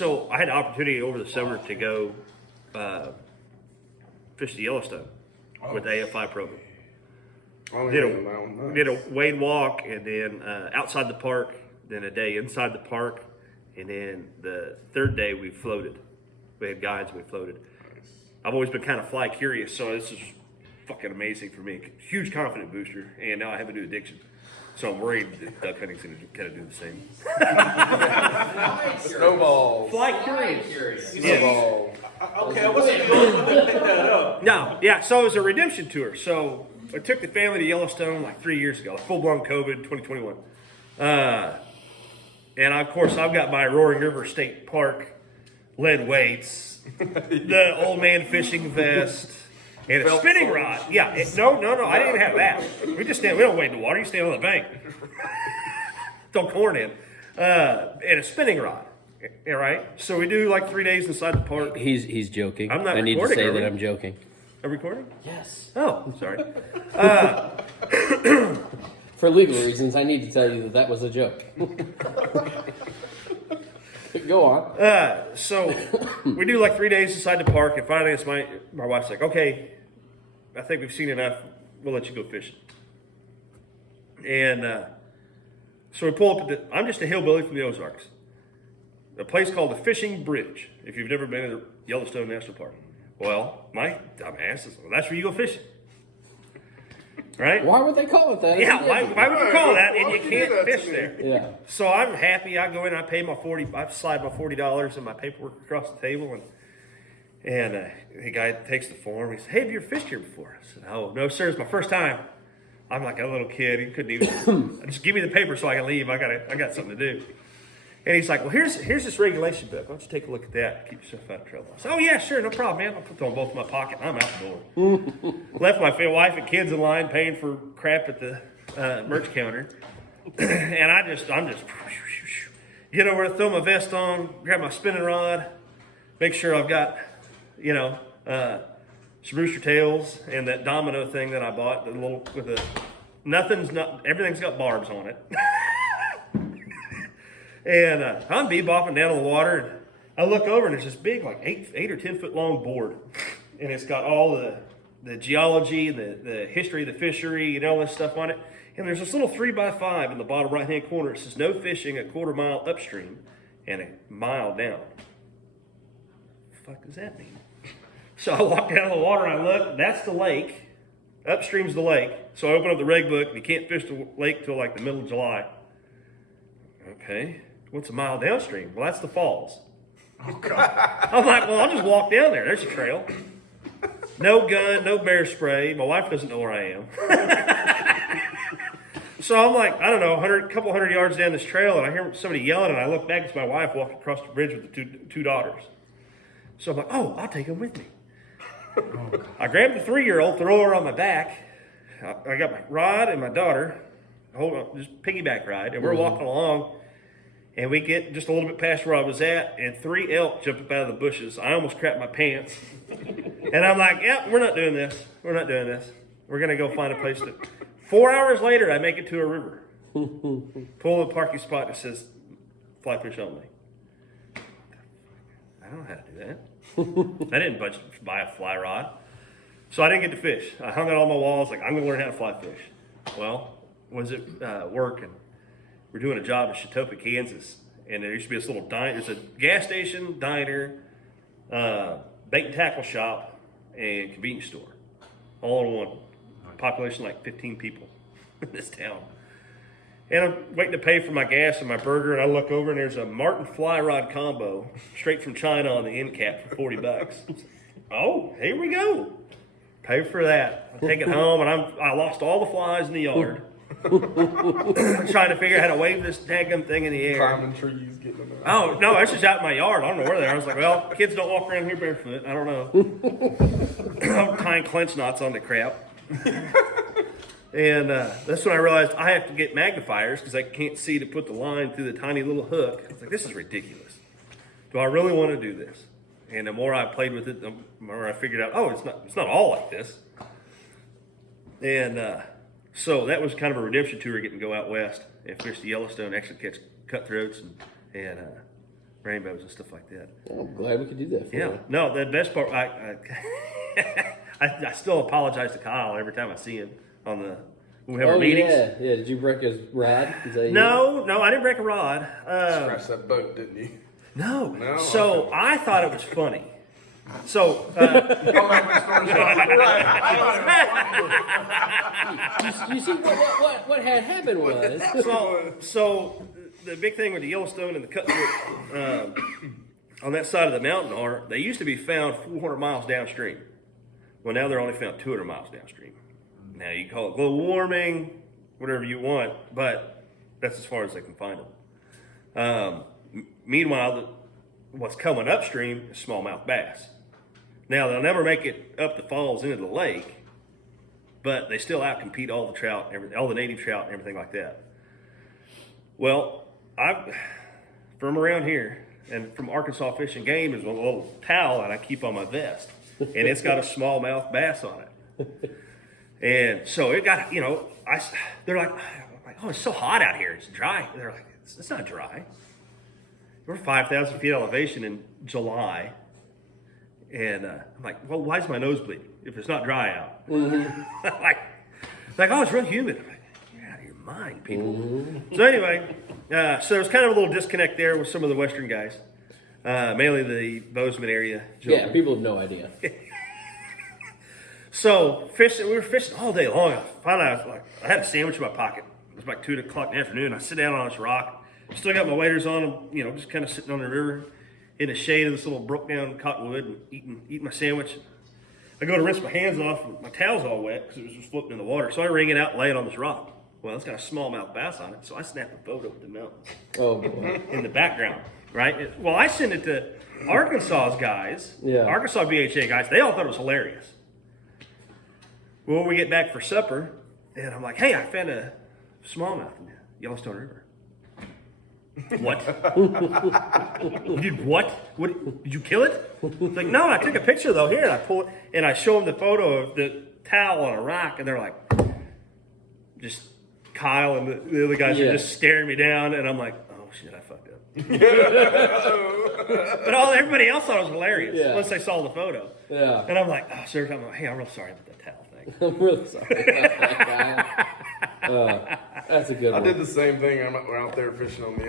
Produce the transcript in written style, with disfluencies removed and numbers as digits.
So I had the opportunity over the summer to go fish the Yellowstone with the AFI program. Did a wade walk, and then outside the park, then a day inside the park, and then the third day we floated. We had guides and we floated. I've always been kind of fly curious, so this is fucking amazing for me. Huge confidence booster, and now I have a new addiction. So I'm worried that duck hunting's going to kind of do the same. Snowballs. Fly curious. Snowballs. Okay, I wasn't the only one that picked that up. No, yeah, so it was a redemption tour. So I took the family to Yellowstone like 3 years ago, full-blown COVID, 2021. And of course, I've got my Roaring River State Park lead weights, the old man fishing vest, and a spinning rod. Yeah, no, I didn't even have that. We don't wade in the water, you stand on the bank. Throw corn in. And a spinning rod. All right, so we do like 3 days inside the park. He's joking. I'm not I need to recording, say are we? that I'm joking. Are we recording? Yes. Oh, I'm sorry. For legal reasons, I need to tell you that was a joke. Go on. So we do like 3 days inside the park, and finally it's my wife's like, okay, I think we've seen enough. We'll let you go fishing. And so we pull up I'm just a hillbilly from the Ozarks. A place called the Fishing Bridge, if you've never been to the Yellowstone National Park. Well, my dumbass is, well, that's where you go fishing. Right? Why would they call it that? Yeah, why would you call that and you can't fish there? Yeah. So I'm happy. I go in, I pay I slide my $40 and my paperwork across the table, and the guy takes the form. He says, "Hey, have you ever fished here before?" I said, "Oh, no, sir, it's my first time." I'm like a little kid. He couldn't even just give me the paper so I can leave. I got something to do. And he's like, "Well, here's this regulation book. Why don't you take a look at that? Keep yourself out of trouble." I said, "Oh yeah, sure, no problem, man. I'll put them both in my pocket. I'm out the door." Left my wife and kids in line paying for crap at the merch counter, and I'm just get over to throw my vest on, grab my spinning rod, make sure I've got some rooster tails and that domino thing that I bought, the little with the everything's got barbs on it. And I'm bebopping down in the water, and I look over, and there's this big, like 8 or 10 foot long board, and it's got all the geology, the history of the fishery, and all this stuff on it. And there's this little 3x5 in the bottom right hand corner. It says no fishing a quarter mile upstream and a mile down. What the fuck does that mean? So I walk down in the water and I look. That's the lake. Upstream's the lake. So I open up the reg book, and you can't fish the lake till like the middle of July. Okay. What's a mile downstream? Well, that's the falls. Oh, God. I'm like, well, I'll just walk down there. There's a trail. No gun, no bear spray. My wife doesn't know where I am. So I'm like, I don't know, a couple hundred yards down this trail, and I hear somebody yelling, and I look back, it's my wife walking across the bridge with the two daughters. So I'm like, oh, I'll take them with me. I grabbed the 3-year-old, throw her on my back. I got my rod and my daughter. Hold on, just piggyback ride, and we're walking along. And we get just a little bit past where I was at, and 3 elk jump up out of the bushes. I almost crapped my pants. And I'm like, we're not doing this. We're not doing this. We're going to go find a place to... 4 hours later, I make it to a river. Pull a parking spot that says, fly fish only. I don't know how to do that. I didn't budget to buy a fly rod. So I didn't get to fish. I hung it on my walls like, I'm going to learn how to fly fish. Well, was it working? We're doing a job in Chautauqua, Kansas, and there used to be this little diner. There's a gas station, diner, bait and tackle shop, and convenience store, all in one. Population like 15 people in this town. And I'm waiting to pay for my gas and my burger, and I look over, and there's a Martin fly rod combo straight from China on the end cap for $40. Oh, here we go. Pay for that. I take it home, and I lost all the flies in the yard. Trying to figure out how to wave this daggum thing in the air. Climbing trees, getting them out. Oh, no, that's just out in my yard. I don't know where they are. I was like, well, kids don't walk around here barefoot. I don't know. I'm tying clench knots on the crap. And that's when I realized I have to get magnifiers because I can't see to put the line through the tiny little hook. I was like, this is ridiculous. Do I really want to do this? And the more I played with it, the more I figured out, oh, it's not all like this. And so that was kind of a redemption tour, getting to go out west and fish the Yellowstone, actually catch cutthroats and rainbows and stuff like that. Well, I'm glad we could do that for Yeah. you. No, the best part, I still apologize to Kyle every time I see him on the when we have our meetings. Yeah. Did you break his rod? Is that you? No, I didn't break a rod. Scratched that boat, didn't you? No. No? So I thought it was funny. So You see what had happened was so the big thing with the Yellowstone and the Cutthroat on that side of the mountain are they used to be found 400 miles downstream. Well, now they're only found 200 miles downstream. Now you can call it global warming, whatever you want, but that's as far as they can find them. Meanwhile, what's coming upstream is smallmouth bass. Now they'll never make it up the falls into the lake, but they still outcompete all the trout, all the native trout, and everything like that. Well, from around here and from Arkansas Fish and Game is a little towel that I keep on my vest, and it's got a smallmouth bass on it. And so it got, they're like, oh, it's so hot out here. It's dry. They're like, it's not dry. We're 5,000 feet elevation in July. And I'm like, well, why is my nose bleeding if it's not dry out? Mm-hmm. like, oh, it's real humid. I'm like, you're out of your mind, people. Mm-hmm. So anyway, so there's kind of a little disconnect there with some of the Western guys, mainly the Bozeman area. Yeah, people have no idea. So we were fishing all day long. Finally, I had a sandwich in my pocket. It was like 2 o'clock in the afternoon. I sit down on this rock. Still got my waders on, just kind of sitting on the river in the shade of this little broke down cottonwood and eating my sandwich. I go to rinse my hands off, and my towel's all wet because it was just floating in the water. So I wring it out and lay it on this rock. Well, it's got a smallmouth bass on it, so I snap a photo of the mountains Oh boy. in the background, right? Well, I sent it to Arkansas's guys, Arkansas BHA guys. They all thought it was hilarious. Well, we get back for supper, and I'm like, hey, I found a smallmouth in the Yellowstone River. What? You did what? What? Did you kill it? Like, no, I took a picture though. Here, and I pull it, and I show them the photo of the towel on a rock, and they're like, just Kyle and the other guys are just staring me down, and I'm like, oh shit, I fucked up. But everybody else thought it was hilarious once they saw the photo. Yeah. And I'm like, oh, sir, hey, I'm real sorry about that towel thing. I'm really sorry about that guy. That's a good one. I did the same thing. We're out there fishing on the